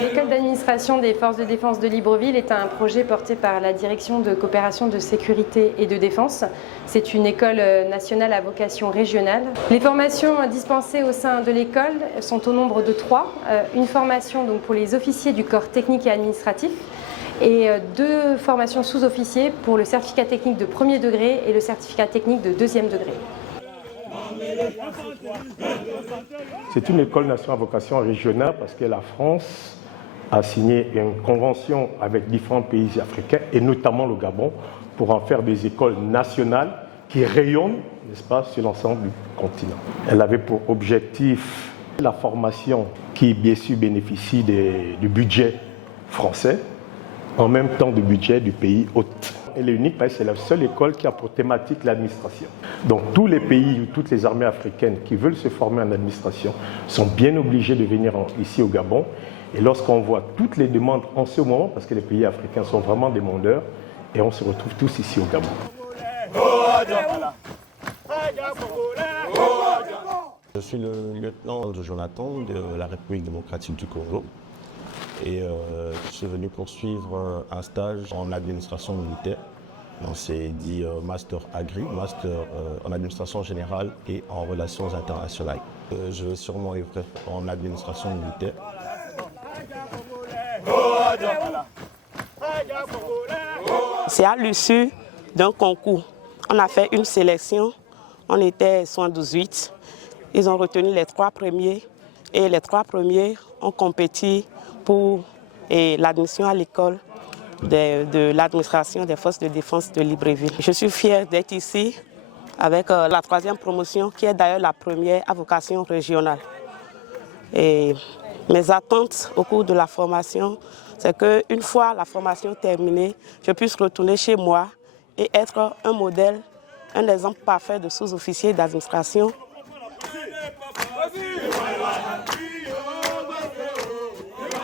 L'école d'administration des forces de défense de Libreville est un projet porté par la Direction de coopération de sécurité et de défense. C'est une école nationale à vocation régionale. Les formations dispensées au sein de l'école sont au nombre de 3. Une formation donc pour les officiers du corps technique et administratif et 2 formations sous-officiers pour le certificat technique de 1er degré et le certificat technique de 2e degré. C'est une école nationale à vocation régionale parce que la France a signé une convention avec différents pays africains et notamment le Gabon pour en faire des écoles nationales qui rayonnent, n'est-ce pas, sur l'ensemble du continent. Elle avait pour objectif la formation qui bien sûr bénéficie du budget français, en même temps du budget du pays hôte. Elle est unique parce que c'est la seule école qui a pour thématique l'administration. Donc tous les pays ou toutes les armées africaines qui veulent se former en administration sont bien obligés de venir ici au Gabon. Et lorsqu'on voit toutes les demandes en ce moment, parce que les pays africains sont vraiment demandeurs, et on se retrouve tous ici au Gabon. Je suis le lieutenant Jonathan de la République démocratique du Congo. Et je suis venu poursuivre un stage en administration militaire. Donc c'est dit Master Agri, Master en administration générale et en relations internationales. Je vais sûrement œuvrer en administration militaire. C'est à l'issue d'un concours. On a fait une sélection, on était 118. Ils ont retenu les 3 premiers et les 3 premiers ont compétit pour l'admission à l'école de l'administration des forces de défense de Libreville. Je suis fière d'être ici avec la 3e promotion qui est d'ailleurs la première à vocation régionale. Et mes attentes au cours de la formation, c'est qu'une fois la formation terminée, je puisse retourner chez moi et être un modèle, un exemple parfait de sous-officier d'administration.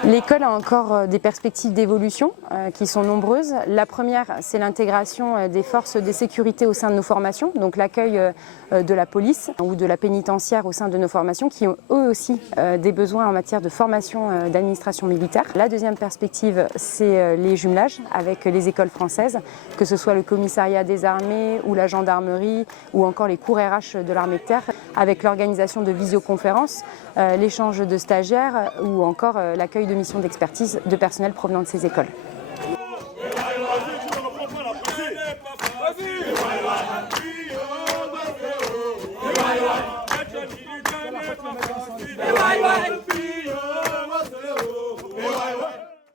L'école a encore des perspectives d'évolution qui sont nombreuses. La première, c'est l'intégration des forces de sécurité au sein de nos formations, donc l'accueil de la police ou de la pénitentiaire au sein de nos formations qui ont eux aussi des besoins en matière de formation d'administration militaire. La deuxième perspective, c'est les jumelages avec les écoles françaises, que ce soit le commissariat des armées ou la gendarmerie ou encore les cours RH de l'armée de terre, avec l'organisation de visioconférences, l'échange de stagiaires ou encore l'accueil de missions d'expertise de personnel provenant de ces écoles. Bye bye.